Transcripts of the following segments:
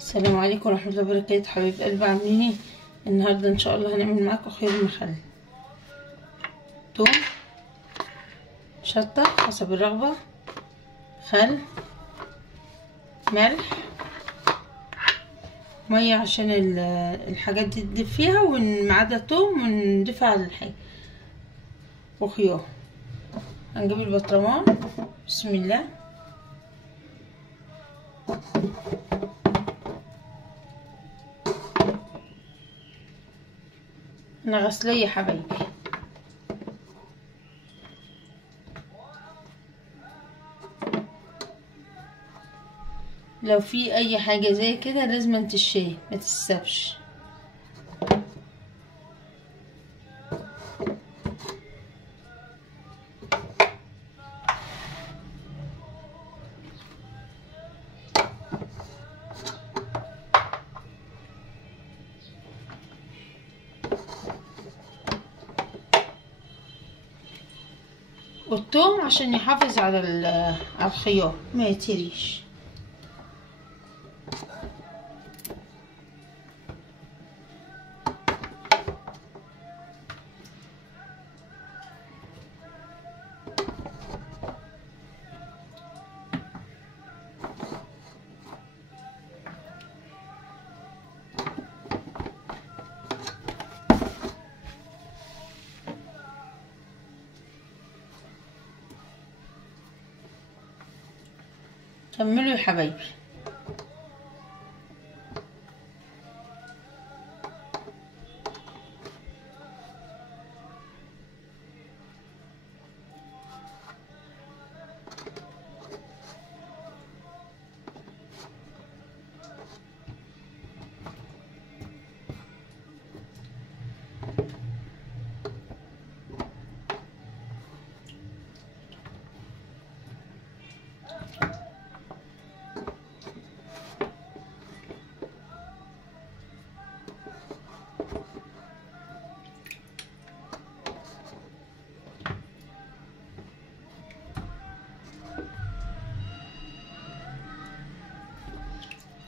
السلام عليكم ورحمة الله وبركاته. حبايب قلبي عاملين ايه؟ النهارده ان شاء الله هنعمل معاكم خيار مخلل. توم، شطة حسب الرغبة، خل، ملح، مية عشان الحاجات دي تدب فيها، ومعاده توم ونضيفها على الحاجة، وخيار. هنجيب البطرمان. بسم الله. انا غسلاه يا حبايبي. لو في اي حاجه زي كده لازم تشيل، ما تتسابش. والثوم عشان يحافظ على الخيار ما يتهريش. كملوا يا حبايبي.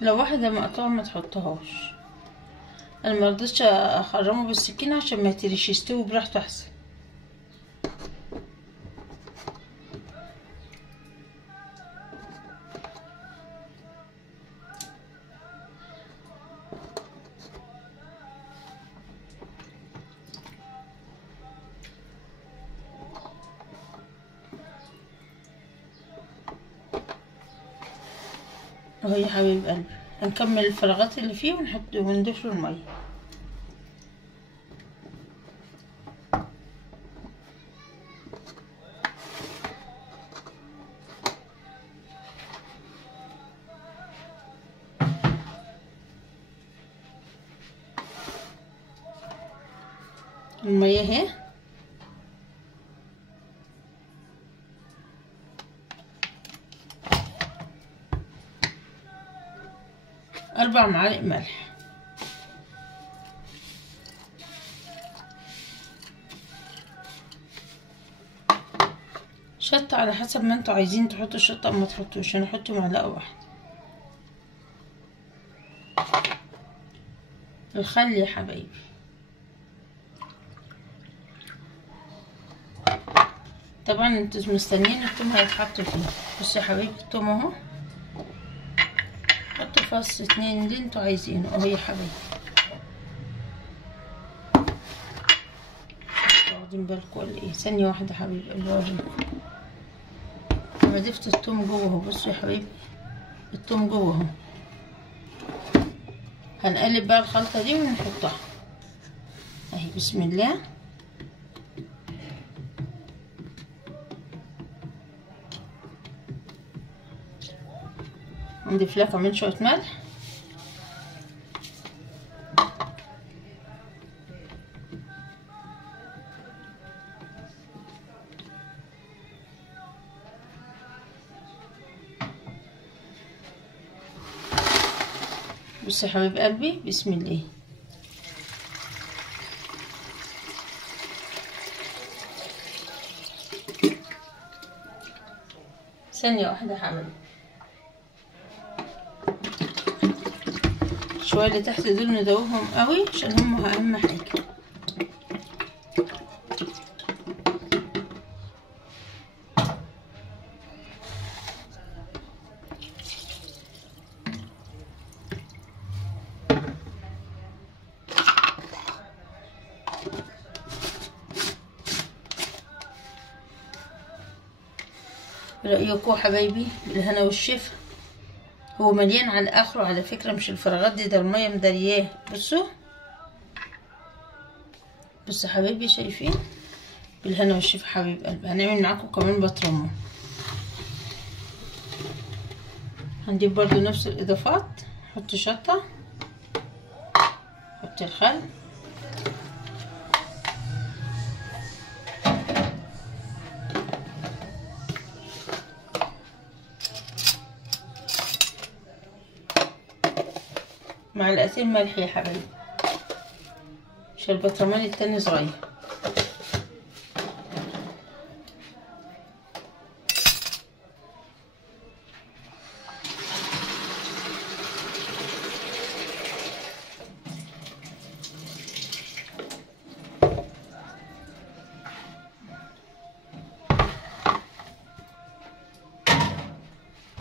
لو واحدة مقطوعة ما تحطهاش. انا مرضتش اخرمه بالسكينة عشان ما يتريش، يستوي براحته احسن. اهو يا حبيب قلبي، هنكمل الفراغات اللي فيه ونضيف له الميه. الميه اهي. أربع معالق ملح. شطة على حسب ما انتوا عايزين تحطوا شطة او ما تحطوش. انا احط معلقة واحدة. الخل يا حبايبي. طبعا انتوا مستنيين التوم هيتحط فيه. بصوا يا حبايبي التوم اهو. حطوا فص 2 اللي انتوا عايزينه اهو يا حبايبي. واخدين بالكم ولا ايه؟ ثانية واحدة يا حبايبي اوريكم. انا ضفت التوم جوه اهو. بصوا يا حبايبي التوم جوه اهو. هنقلب بقى الخلطة دي ونحطها اهي. بسم الله. نضيف لها كمان شوية ملح. بص يا حبيب قلبي بسم الله. ثانية واحدة يا حبيبي. شويه اللي تحت دول ندوبهم قوي عشان هم اهم حاجه. رأيكم حبايبي بالهنا والشفا. هو مليان على اخره على فكره، مش الفراغات دي، ده الميه مدارياه. بصوا بصوا حبايبي، شايفين؟ بالهنا والشفا حبيب قلبي. هنعمل معاكم كمان بطرمان. هنجيب برضو نفس الاضافات، نحط شطه، نحط الخل، معلقتين ملح يا حبايبي عشان البطرمان التاني صغير.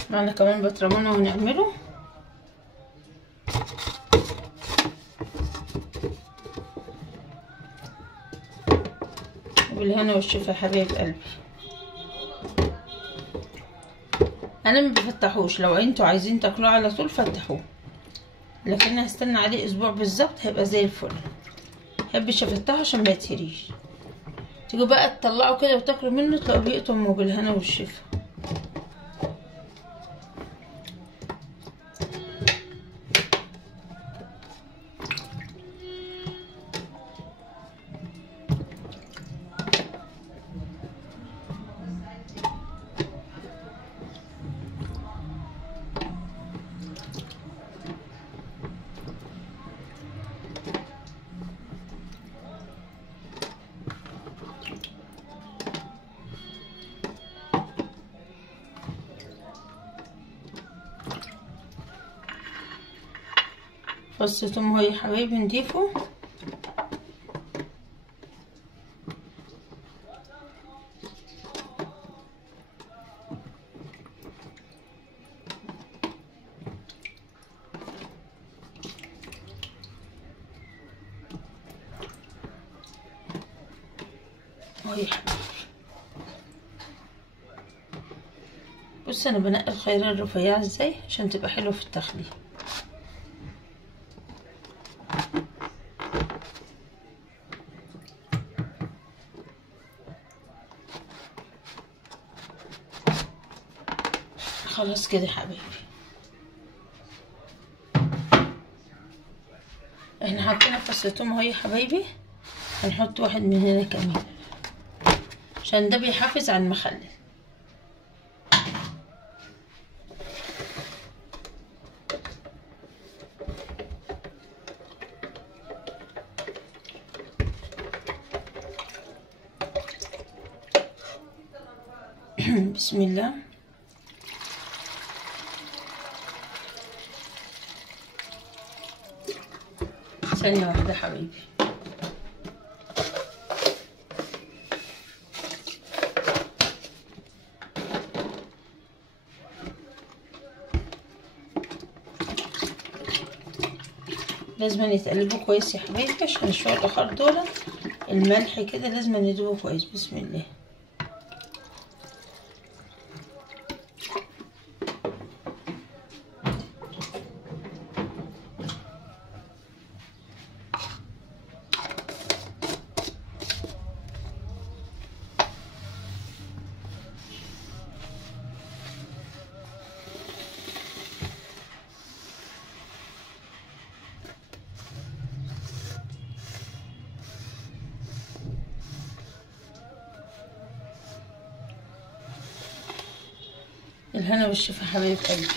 معنا كمان بطرمان وهنعمله. بالهنا والشفا حبايب قلبي. انا ما بفتحوش، لو انتوا عايزين تاكلوه على طول فتحوه، لكن هستنى عليه اسبوع بالظبط هيبقى زي الفل. محبش افتحه عشان ما يتهريش. تيجوا بقى تطلعوا كده وتاكلوا منه تلاقوا بيقطموا بالهنا والشفا. فص توم اهو يا حبايبي نضيفه. اهو يا حبايبي. بص انا بنقي الخيار الرفيع ازاي عشان تبقى حلوه في التخليل. خلاص كده يا حبايبي. احنا حطينا فص توم اهو يا حبايبي، هنحط واحد من هنا كمان عشان ده بيحافظ على المخلل. بسم الله. ثانية واحدة حبيبي. لازم يتقلبوا كويس يا حبايبي عشان شوية الاخر دول الملح كده لازم ندوبه كويس. بسم الله. الهنا والشفا حبايب قلبي.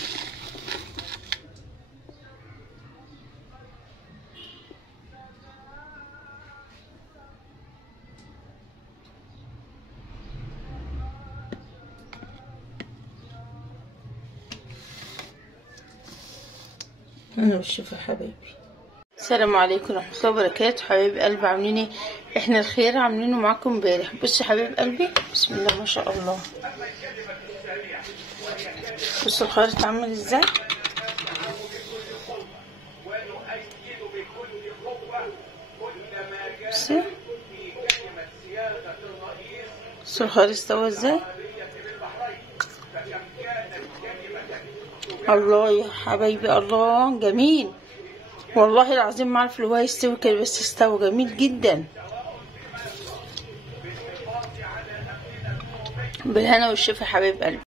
انا والشفا حبايبي. السلام عليكم ورحمه الله وبركاته. حبايب قلبي عاملين ايه؟ احنا الخير عاملينه معاكم امبارح. بصوا حبايب قلبي، بسم الله ما شاء الله. بصوا الخيط عامل ازاي. بصوا الخيط استوى ازاي. الله يا حبايبي، الله جميل والله العظيم. ما اعرف هو يستوي كده، بس استوى جميل جدا. بالهنا والشفا حبايب قلبي.